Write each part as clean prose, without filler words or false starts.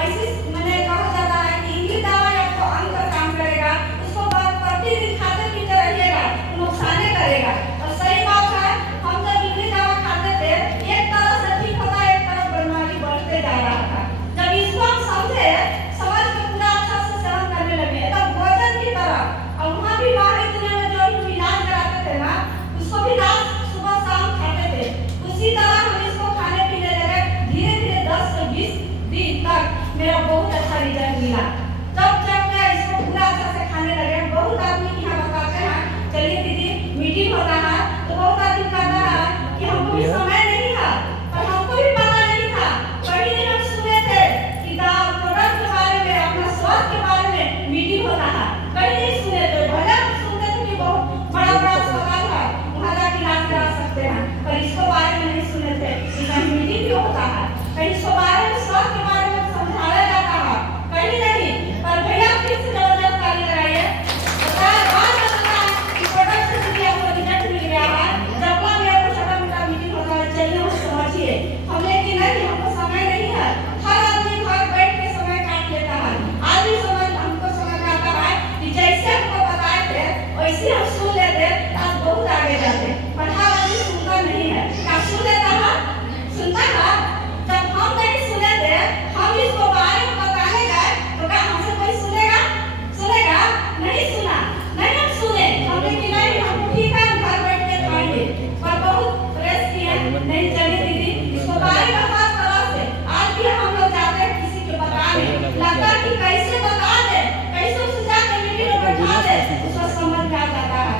ऐसी मैंने कहा जाता है कि इंग्लिश दवाई आपको अंग का काम करेगा, उसको प्रतिदिन खाते पीते रहिएगा, नुकसान करेगा। और सही बात है, हम जब इंग्लिश दवा खाते थे एक तरह से ठीक होता, एक तरफ बीमारी बढ़ते जा रहा था। जब इसको हम समझे, समझ के पूरा अच्छा से सेवन करने लगे तब भोजन की तरह, और वहाँ भी बाहरी दुनिया में जो हम इलाज कराते थे ना, उसको भी रात सुबह शाम खाते थे। उसी तरह हम इसको खाने पीने लगे। धीरे धीरे 10 से 20 दिन तक मेरा बहुत अच्छा रिजल्ट मिला। तब जब मैं इसको पूरा अच्छा से खाने लगे, बहुत आदमी यहाँ बताते हैं चलिए दीदी मीटिंग होता है, तो बहुत आदमी कहता है कि हमको भी समय नहीं है, और हमको भी पता नहीं था। कहीं नहीं हम सुने थे कि प्रोडक्ट के बारे में, अपना स्वास्थ्य के बारे में मीटिंग होता है, कहीं नहीं सुने थे। भले हम सुनते थे कि बहुत बड़ा बड़ा अस्पताल है, वहाँ जाके इलाज करा सकते हैं, पर इसको बारे में नहीं सुने थे कि कहीं मीटिंग भी होता है, कहीं इसको बारे में, स्वास्थ्य के बारे में समझाया जाता है, कहीं नहीं। पर भैया फिर से जबरदस्त ताली लगाइए। बताया बात करता है कि प्रोडक्ट से भी आपको रिजल्ट मिल गया है। जब मेरा को छोटा मोटा मीटिंग होता है, चलिए वो समझिए। हम लेकिन नहीं, हमको समय नहीं है। हर आदमी घर बैठ के समय काट लेता है। आज भी हमको समझ आता है कि जैसे हमको बताए थे वैसे हम सुन लेते, आज बहुत आगे जाते। पर हर आदमी सुनता नहीं है। क्या सुन लेता है? सुनता है? जब हम नहीं सुने थे, हम इसको बारे में बताने गए, तो क्या हमसे कोई सुनेगा? सुनेगा? नहीं सुना। नहीं हम सुने, हमने कि नहीं हम ठीक है, हम घर बैठ के खाएंगे। पर बहुत प्रेस किए, नहीं चलिए दीदी इसको बारे में हर तरह से। आज भी हम लोग जाते हैं किसी के बताने, लगता कि कैसे बता दे, कैसे उसे जाकर मीटिंग में बैठा दे, उसको समझ में आ जाता है।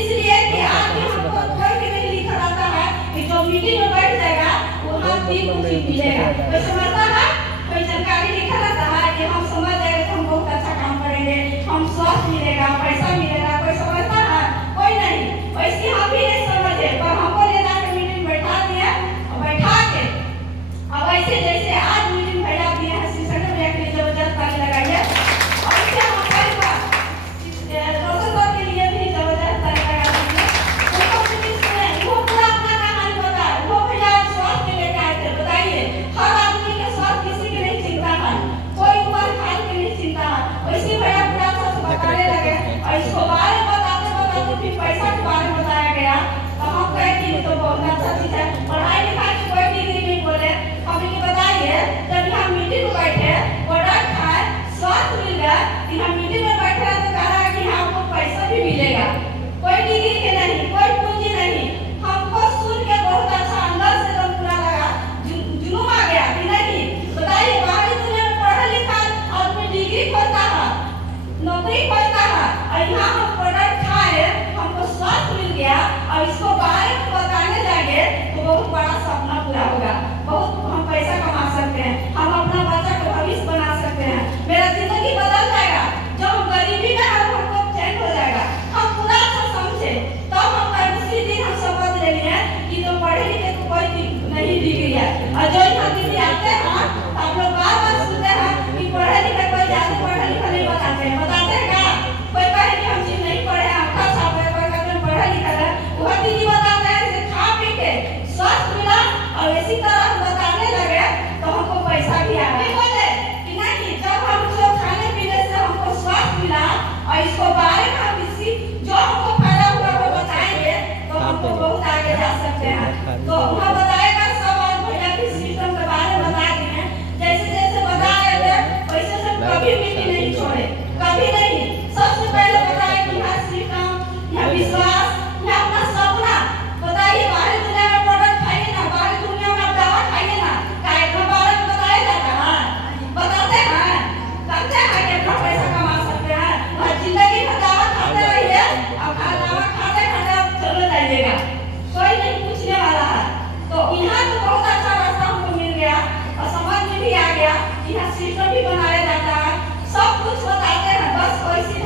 इसलिए कि आज भी हमको कोई भी नहीं लिखा रहता है कि जो मीटिंग में बैठ जाएगा वहाँ 3 कुछ मिलेगा। कोई समझता है? कोई जानकारी लिखा रहता है कि हम समझ जाएंगे तो हम बहुत अच्छा काम करेंगे, हम स्वस्थ मिलेगा, पैसा मिलेगा। कोई समझता है? कोई नहीं। वैसे हम भी नहीं समझे, पर हमको ले जाकर मीटिंग बैठा दिया, और बैठा के अब ऐसे जैसे आज मीटिंग भैया दिए हैं, शिक्षक भैया के लिए जबरदस्त ताली लगाइए। और इससे हम कई बार रोशन सर के लिए भी जबरदस्त ताली लगा दीजिए। उनको मीटिंग सुने, वो पूरा अपना कहानी बताए, वो भैया स्वास्थ्य लेके आए थे। बताइए, हर आदमी के स्वास्थ्य किसी की नहीं चिंता है, कोई उम्र खाल की नहीं चिंता है। वैसे भैया पूरा अच्छा से बताने लगे, और इसको बारे में बताते बताते फिर पैसा के बारे में बताया गया। तो हम कहे कि ये तो बहुत अच्छा चीज है। पढ़ाई लिखाई की कोई डिग्री नहीं बोले, हम ये बताइए जब यहाँ मीटिंग में बैठे, प्रोडक्ट खाए, स्वास्थ्य मिल गया, यहाँ मीटिंग में बैठे तो कह रहा है कि यहाँ आपको पैसा भी मिलेगा। कोई डिग्री के नहीं, कोई पूंजी नहीं। हमको सुन के बहुत अच्छा अंदर से एकदम पूरा लगा, जुनून आ गया कि नहीं। बताइए, बाहरी दुनिया में पढ़ा लिखा आदमी डिग्री खोजता है, नौकरी खोजता है, और यहाँ हम प्रोडक्ट खाए, हमको स्वास्थ्य मिल गया, और इसको बारे में बताने जाएंगे तो बहुत बड़ा सपना पूरा होगा। बहुत हम पैसा कमा सकते हैं, हम अपना बच्चा का भविष्य बना सकते हैं, मेरा जिंदगी बदल जाएगा। जो हम गरीबी में हम हमको चैन हो जाएगा। हम पूरा अच्छा समझे, तब हम उसी दिन हम समझ ले लिए कि तो पढ़े लिखे तो कोई नहीं डिग्री है। और जो यहाँ दीदी आते हैं, आप लोग बार बार सुनते हैं कि पढ़े लिखे कोई ज्यादा पढ़ा लिखा नहीं बताते हैं। बताते हैं क्या? कोई कहे कि हम चीज नहीं पढ़े, अंगूठा छाप है, कोई कहते हैं पढ़ा लिखा है। वह दीदी बताते हैं कि खा पी के स्वास्थ्य मिला, और इसी तरह बताने लगे तो हमको पैसा भी आ गया। बोले कि नहीं, जब हम जो खाने पीने से हमको स्वास्थ्य मिला, और इसको बारे में हम इसी जो हमको फायदा हुआ वो बताएंगे, तो हमको बहुत आगे जा सकते हैं। तो वहाँ बताएगा सब। आज भैया की सिस्टम के बारे में बता दिए, जैसे जैसे बता रहे थे वैसे से कभी मीटिंग नहीं छोड़े, कभी नहीं। सबसे पहले बताया कि यहाँ सिस्टम, यहाँ विश्वास, यहाँ अपना सपना। बताइए, बाहरी दुनिया में प्रोडक्ट खाइए ना, बाहरी दुनिया में आप दवा खाइए ना, क्या इतना बारे में बताया जाता है? बताते हैं, करते हैं कि अपना पैसा कमा सकते हैं। वह जिंदगी में दवा खाते रहिए, अब दवा खाते खाते आप चले जाइएगा, कोई नहीं पूछने वाला है। तो यहाँ तो बहुत अच्छा रास्ता हमको मिल गया, और समझ में भी आ गया कि यहाँ सिस्टम भी बनाया जाता है, सब कुछ बताते हैं। बस वैसे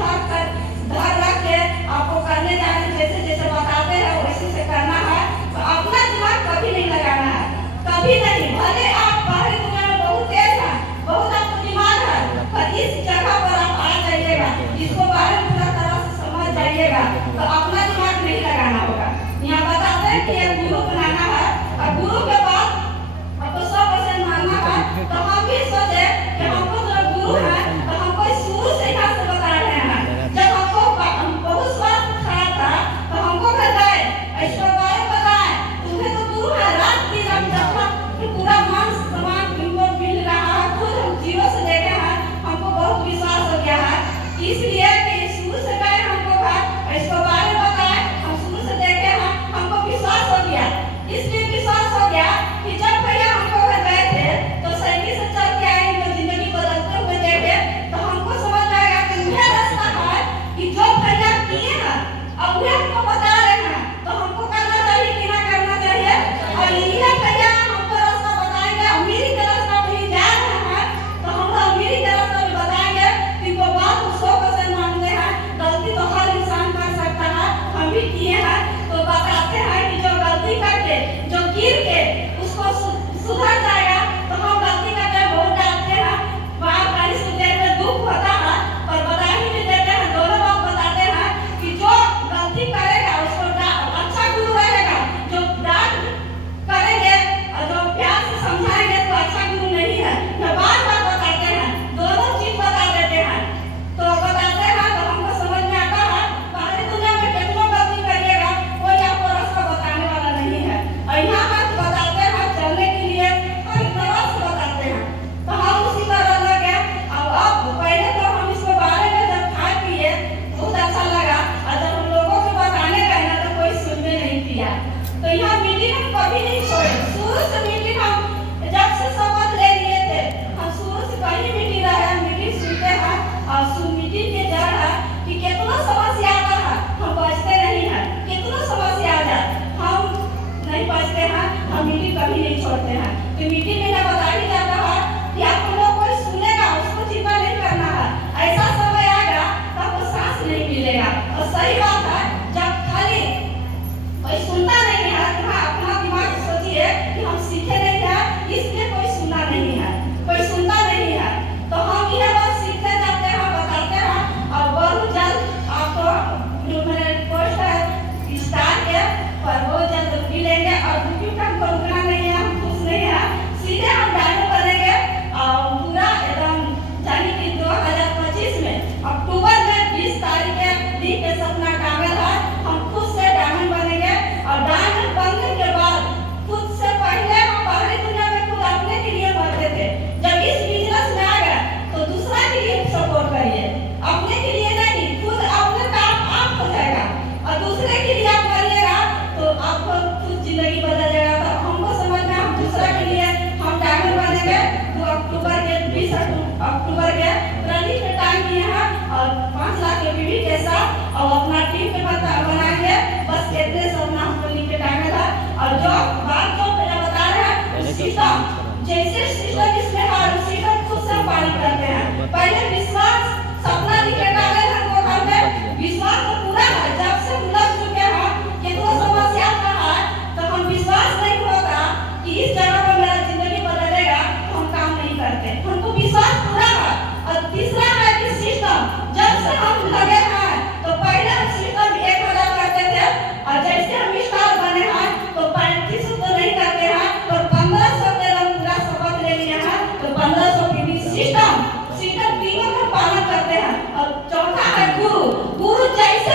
धर रख के आपको करने जाने, जैसे जैसे बताते हैं वैसे से करना है। तो अपना दिमाग कभी नहीं लगाना है, कभी नहीं। भले आप बाहरी दुनिया में बहुत तेज हैं, बहुत आपको दिमाग है, पर इस जगह पर आप आ जाइएगा, इसको बारे में पूरा तरह से समझ जाइएगा, तो अपना दिमाग नहीं लगाना होगा। यहाँ बताते हैं कि एक गुरु बनाना है, और गुरु के बाद आपको 100% मानना है। तो हम भी सोचे कि हम अक्टूबर के रनिंग के टाइम दिए हैं और 5 लाख के बीवी के साथ और अपना टीम के बनाएंगे। बस इतने सब ना हमको लिंक के टाइम में था। और जो बात जो पहले बता रहे हैं सिस्टम, जैसे सिस्टम इसमें हर सिस्टम खुद से पालन करते हैं। पहले विश्वास सपना लिखे डाले हमको घर में विश्वास तो पूरा है। जब से लग चुके हैं कि तो समस्या का है तो हम विश्वास नहीं होता कि इस जगह पर मेरा जिंदगी बदलेगा तो हम काम नहीं करते। हमको विश्वास पूरा है। और तीसरा है कि सिस्टम, जब से हम लगे हैं तो पहले हम सिस्टम 1000 करते थे और जैसे हम स्टार बने हैं तो 3500 तो नहीं करते हैं तो 1500 के हम पूरा शपथ ले लिए हैं तो 1500 की भी सिस्टम तीनों का पालन करते हैं। और चौथा है गुरु। गुरु जैसे